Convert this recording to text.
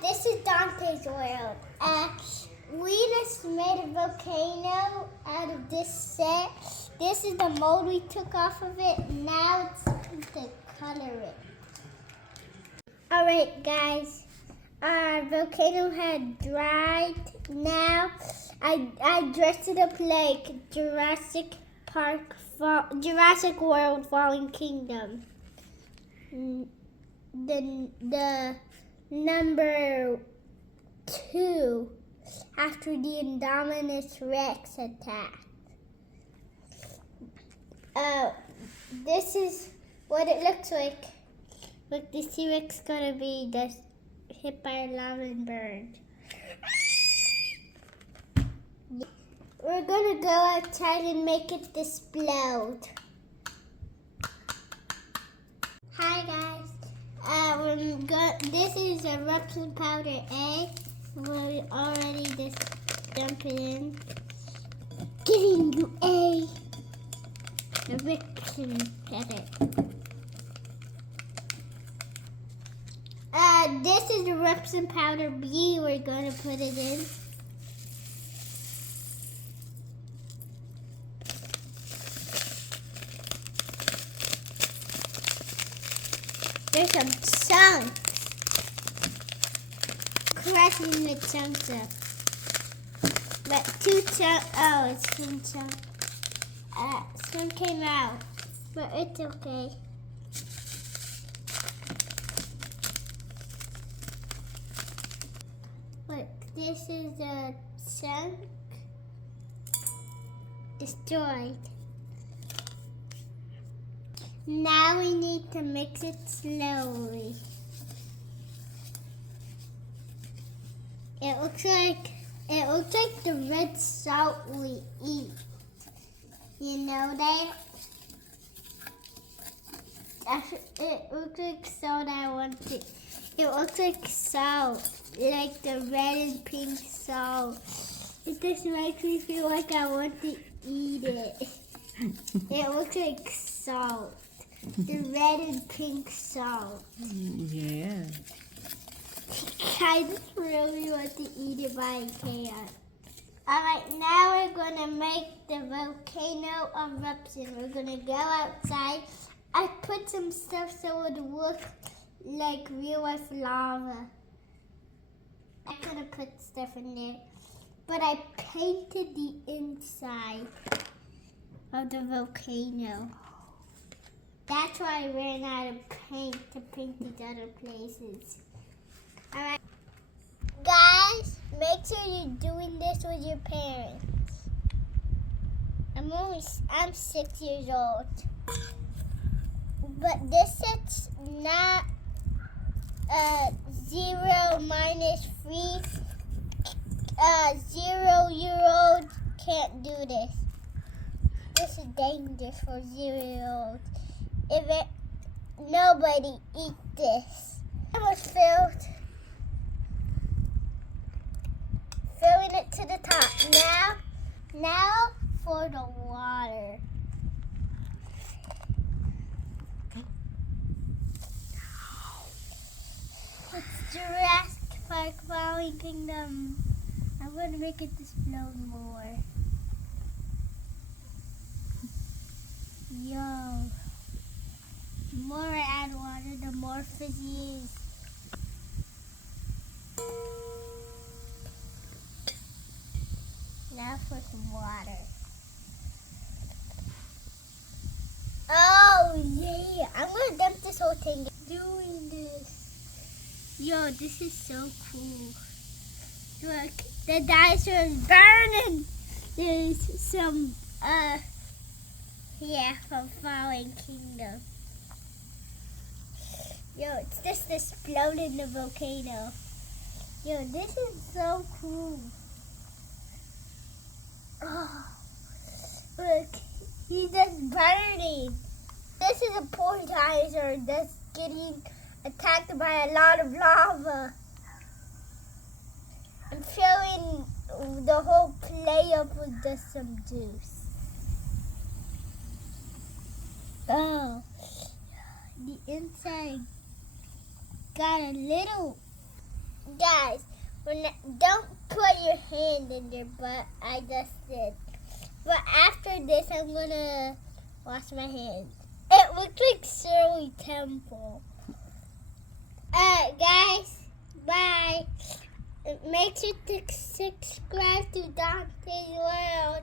this is Dante's world. We just made a volcano out of this set. This is the mold we took off of it. Now it's time to color it. Alright guys, our volcano had dried. Now I dressed it up like Jurassic World Fallen Kingdom. The number 2 after the Indominus Rex attack. This is what it looks like. Look, the T-Rex gonna be just hit by lava and burned. We're gonna go outside and make it explode. Hi guys. This is eruption powder A. We already just dump it in. Getting you A. Eruption powder. This is eruption powder B. We're gonna put it in. There's some chunks. Cracking the chunks up. But 2 chunks. Oh, it's 1 chunk. Some came out, but it's okay. Look, this is a chunk destroyed. Now we need to mix it slowly. It looks like the red salt we eat. You know that? It looks like salt I want to. It looks like salt, like the red and pink salt. It just makes me feel like I want to eat it. It looks like salt. The red and pink salt. Yeah. I just really want to eat it, but I can't. Alright, now we're going to make the volcano eruption. We're going to go outside. I put some stuff so it would look like real life lava. I could have put stuff in there, but I painted the inside of the volcano. That's why I ran out of paint to paint these other places. Alright. Guys, make sure you're doing this with your parents. I'm 6 years old. But this set's not 0 minus 3. 0-year-old can't do this. This is dangerous for 0-year-olds. Nobody eat this. It was filled. Filling it to the top. Now for the water. It's Jurassic Park Fallen Kingdom. I'm going to make it explode more. Yo. The more I add water, the more fizzy it is. Now for some water. Oh yeah, I'm gonna dump this whole thing. Doing this. Yo, this is so cool. Look, the dinosaur is burning. There's some from Fallen Kingdom. Yo, it's just exploding the volcano. Yo, this is so cool. Oh, look, he's just burning. This is a poor dinosaur that's getting attacked by a lot of lava. I'm filling the whole plate up with just some juice. Oh, the inside got a little. guys, don't put your hand in your butt. I just did. But after this, I'm gonna wash my hands. It looks like Shirley Temple. Alright, guys. Bye. Make sure to subscribe to Dante's World.